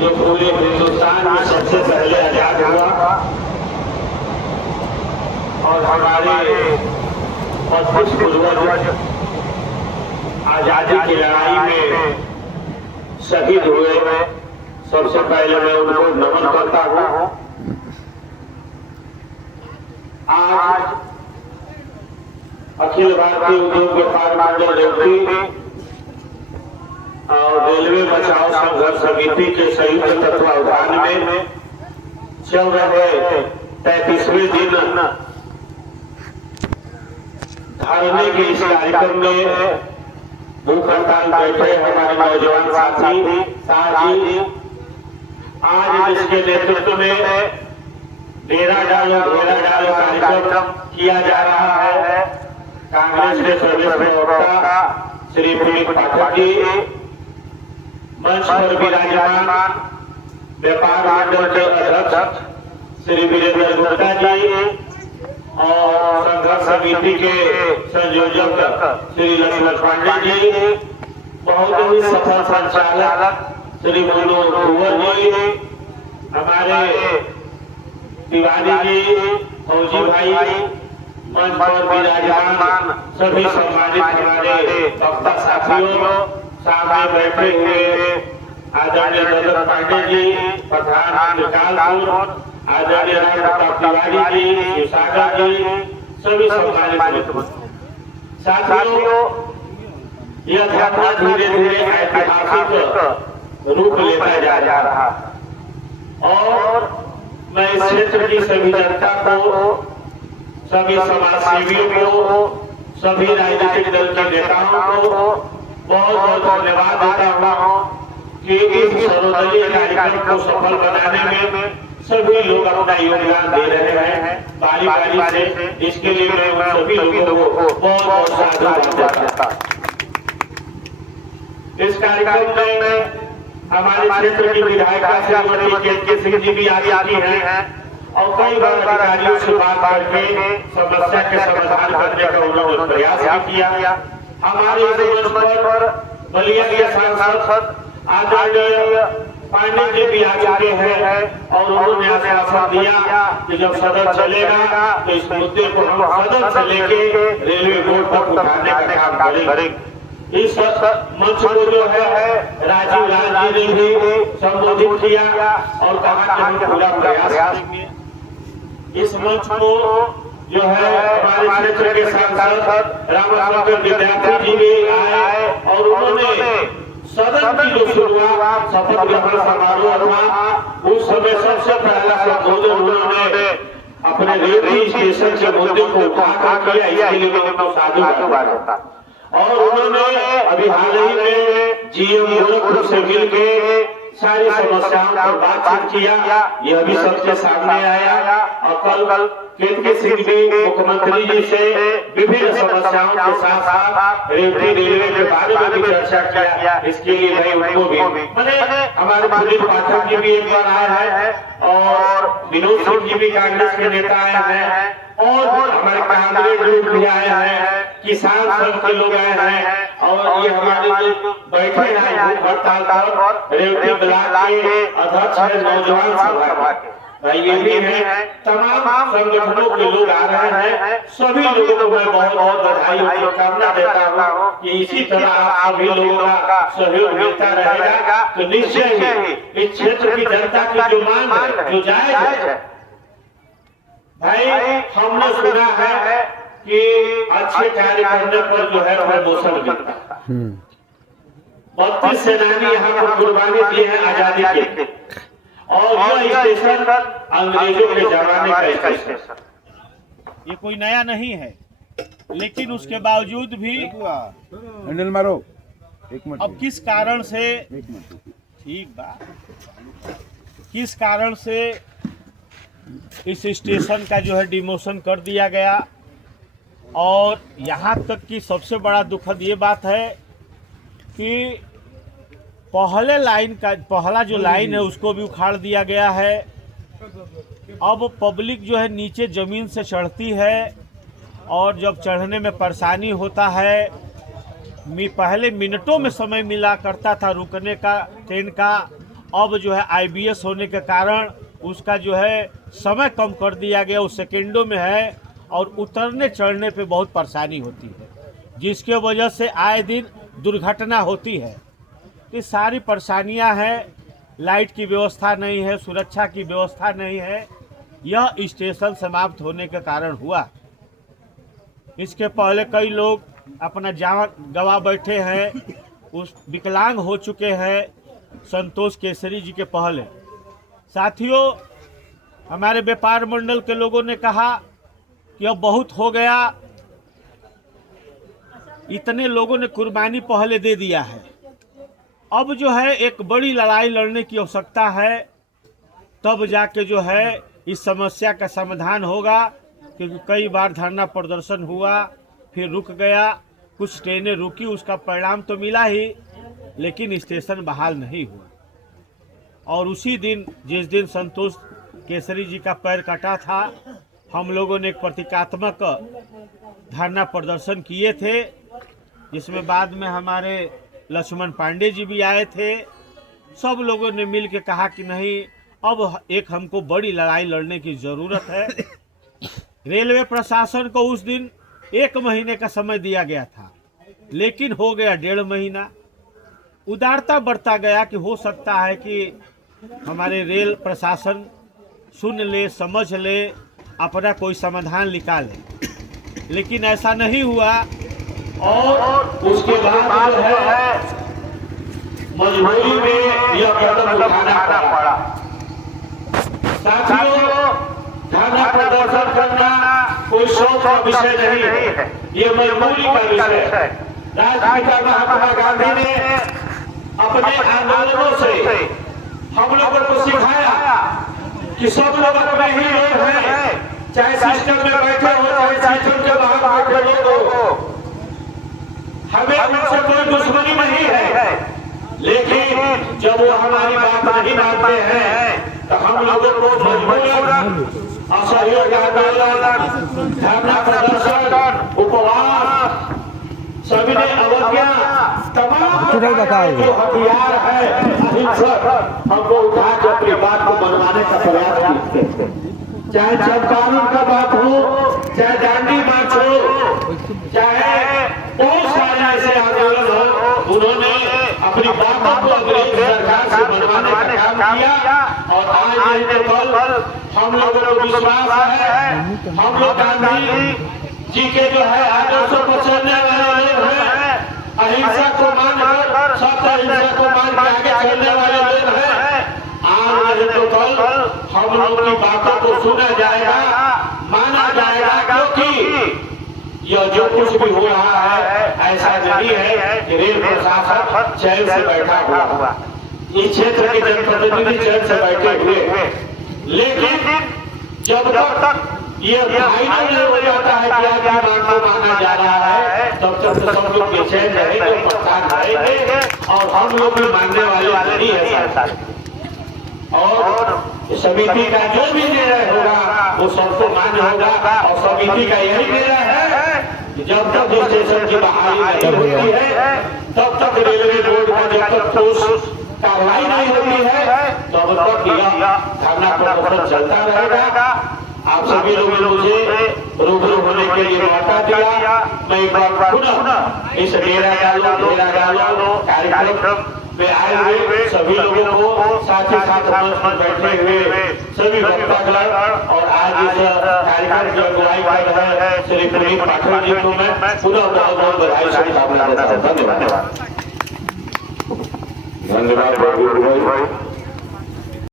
जो पूरे हिंदुस्तान में सबसे पहले आजाद हुआ और हमारे 25 पूर्वज आजादी की लड़ाई में शहीद हुए। सबसे पहले मैं उनको नमन करता हूँ। आज अखिल भारतीय उद्योग व्यापार मंडल रेवती और रेलवे बचाओ संघर्ष समिति के संयुक्त तत्वावधान में चल रहे 33वें दिन धरने के इस कार्यक्रम में भूख हड़ताल बैठे हमारे नौजवान साथी आज इसके नेतृत्व में डेरा डालो कार्यक्रम किया जा रहा है। कांग्रेस के प्रदेश प्रवक्ता श्री पुनीत पाठक जी, मंच पर विराजमान व्यापार मंडल के अध्यक्ष श्री वीरेंद्र गुप्ता जी और संघर्ष समिति के संयोजक श्री लक्ष्मण पांडे जी, बहुत ही सफल संचालक श्री मनोज कुंवर जी, हमारे तिवारी जी, फौजी भाई, मंच पर विराजमान सभी सम्मानित हमारे वक्ता साथियों, सामने बैठे हुए आदरणीय दत्त पांडे जी, प्रधान विकासपुर, आदरणीय राम प्रताप तिवारी जी, सागर जी, सभी सम्मानित साथियों, यह धरना धीरे धीरे ऐतिहासिक रूप लेता जा रहा और मैं इस क्षेत्र की सभी जनता को, सभी समाज सेवियों को, सभी राजनीतिक दल के नेताओं को बहुत बहुत धन्यवाद देता हूँ कि इस सर्वदलीय कार्यक्रम को सफल बनाने में सभी लोग अपना योगदान दे रहे हैं बारी बारी से। इसके लिए मैं उन सभी लोगों को बहुत बहुत साधुवाद देता हूँ। इस कार्यक्रम में हमारे क्षेत्र की विधायिका श्रीमती के सिंह जी भी आती हैं और कई बार अधिकारियों से बात करके समस्या के समाधान करने का उन्होंने प्रयास किया। हमारे इस मंच पर बलिया के सांसद आदरणीय पांडे जी भी आ चुके हैं और उन्होंने आश्वासन दिया कि जब सदन चलेगा तो इस मुद्दे को हम सदन से लेके रेलवे बोर्ड तक उठाने का काम करेंगे। इस मंच को जो है राजीव गांधी ने भी संबोधित किया और कहा कि हम पूरा प्रयास करेंगे। इस मंच को जो है हमारे क्षेत्र के सांसद रामशंकर विद्यार्थी जी भी आए और उन्होंने सदन की जो शुरुआत शपथ ग्रहण समारोह था उस समय सबसे पहला संबोधन उन्होंने अपने रेलवे स्टेशन के मुद्दे को उठाकर किया। इसके लिए मैं उनको साधुवाद देता हूं। और उन्होंने अभी हाल ही में जीएम गोरखपुर से मिलकर सारी समस्याओं पर बातचीत किया, यह भी सबके सामने आया और कल केतकी सिंह भी मुख्यमंत्री जी से विभिन्न समस्याओं के साथ साथ रेलवे के बारे में भी चर्चा किया। इसके लिए भाई उनको भी मैंने हमारे पुनीत पाठक जी भी एक बार आए हैं और विनोद सिंह जी भी कांग्रेस के नेता आए हैं और हमारे कांग्रेस लोग भी आए हैं, किसान संघ के लोग आए हैं और ये हमारे जो बैठे हैं भूख हड़ताल पर रेवती ब्लॉक के अध्यक्ष है नौजवान सभा के भाई ये भी है। तमाम संगठनों के लोग आ रहे हैं। सभी लोगों को मैं बहुत बहुत बधाई और शुभकामना देता हूँ कि इसी तरह आप सभी लोगों का सहयोग मिलता रहेगा तो निश्चय ही इस क्षेत्र की जनता की जो मांग है, जो जायज है, भाई हमने सुना है कि अच्छे कार्य करने पर जो है प्रमोशन मिलता है। 32 सेनानी यहाँ पर कुर्बानी दी है आजादी के और यह स्टेशन अंग्रेजों के जमाने का स्टेशन, ये कोई नया नहीं है, लेकिन उसके बावजूद भी हैंडल मारो एक मिनट। अब किस कारण से ठीक बा, किस कारण से इस स्टेशन का जो है डिमोशन कर दिया गया और यहाँ तक कि सबसे बड़ा दुखद ये बात है कि पहला जो लाइन है उसको भी उखाड़ दिया गया है। अब पब्लिक जो है नीचे ज़मीन से चढ़ती है और जब चढ़ने में परेशानी होता है, पहले मिनटों में समय मिला करता था रुकने का ट्रेन का, अब जो है IBS होने के कारण उसका जो है समय कम कर दिया गया, वो सेकेंडों में है और उतरने चढ़ने पे बहुत परेशानी होती है, जिसके वजह से आए दिन दुर्घटना होती है। ये सारी परेशानियां हैं, लाइट की व्यवस्था नहीं है, सुरक्षा की व्यवस्था नहीं है, यह स्टेशन समाप्त होने के कारण हुआ। इसके पहले कई लोग अपना जान गंवा बैठे हैं, उस विकलांग हो चुके हैं संतोष केसरी जी के पहले। साथियों, हमारे व्यापार मंडल के लोगों ने कहा कि अब बहुत हो गया, इतने लोगों ने कुर्बानी पहले दे दिया है, अब जो है एक बड़ी लड़ाई लड़ने की आवश्यकता है, तब जाके जो है इस समस्या का समाधान होगा। क्योंकि कई बार धरना प्रदर्शन हुआ, फिर रुक गया, कुछ ट्रेनें रुकी, उसका परिणाम तो मिला ही, लेकिन स्टेशन बहाल नहीं हुआ। और उसी दिन, जिस दिन संतोष केसरी जी का पैर कटा था, हम लोगों ने एक प्रतीकात्मक धरना प्रदर्शन किए थे, जिसमें बाद में हमारे लक्ष्मण पांडे जी भी आए थे। सब लोगों ने मिल के कहा कि नहीं, अब एक हमको बड़ी लड़ाई लड़ने की ज़रूरत है। रेलवे प्रशासन को उस दिन 1 महीने का समय दिया गया था, लेकिन हो गया 1.5 महीना। उदारता बढ़ता गया कि हो सकता है कि हमारे रेल प्रशासन सुन ले, समझ ले, अपना कोई समाधान निकाले, लेकिन ऐसा नहीं हुआ। और उसके बाद जो है मजबूरी में यह कदम उठाना पड़ा। साथियों, धरना प्रदर्शन करना कोई शौक का विषय नहीं है, ये मजबूरी का विषय है। राष्ट्रपिता महात्मा गांधी ने अपने आंदोलनों से हम लोगों को सिखाया कि सब लोग अपने ही लोग हैं, चाहे सिस्टम में बैठे हो, चाहे सिस्टम के बाहर बैठे हो, हमें उनसे कोई दुश्मनी नहीं है। लेकिन जब वो हमारी बात नहीं मानते हैं तो हम लोगों को मजबूरन असहयोग आंदोलन, धरना प्रदर्शन, उपवास, सभी ने अवज्ञा, तमाम जो हथियार है अहिंसक, हमको उठा के अपनी बात को मनवाने का प्रयास किए। चाहे जब कानून का बात हो, चाहे दांडी मार्च हो, चाहे बहुत सारे ऐसे आंदोलन हो, उन्होंने अपनी बातों को अंग्रेज सरकार से मनवाने का काम किया। और आज नहीं तो कल हम लोगों को विश्वास है, हम लोग गांधी जी के जो है आदर्शों को चलने वाले लोग हैं, अहिंसा को मानकर, सत्य अहिंसा को मान के आगे चलने वाले लोग हैं। आज नहीं तो कल हम लोग की बातों को सुना जाएगा, माना जाएगा, क्योंकि यह जो कुछ भी हो रहा है ऐसा नहीं है कि रेल प्रशासन चैन से बैठा हुआ, इस क्षेत्र के जनप्रतिनिधि चैन से बैठे हुए। लेकिन जब तक ये फाइनल हो जाता है कि आज मांग को माना जा रहा है, तब तक तो सब लोग बेचैन रहेंगे, परेशान रहेंगे, और हम लोग भी मानने वाले नहीं है। और समिति का जो भी निर्णय होगा वो सबको मान्य होगा। और समिति का यही निर्णय है कि जब तक स्टेशन की बहाली नहीं होती है, तब तक रेलवे बोर्ड का जब तक ठोस कार्रवाई नहीं होती है, तब तक यह धरना प्रदर्शन चलता रहेगा। आप सभी लोगों ने मुझे रूबरू होने के लिए मौका दिया। मैं एक बार पुनः इस डेरा डालो कार्यक्रम में आए हुए सभी लोगों को, साथ ही साथ मंच पर बैठे हुए सभी वक्तागण और आज इस कार्यक्रम की अगुवाई कर रहे हैं श्री प्रवीण पाठक जी को मैं पुनः बहुत बहुत बधाई शुभकामनाएं देता हूं। धन्यवाद। धन्यवाद भाई।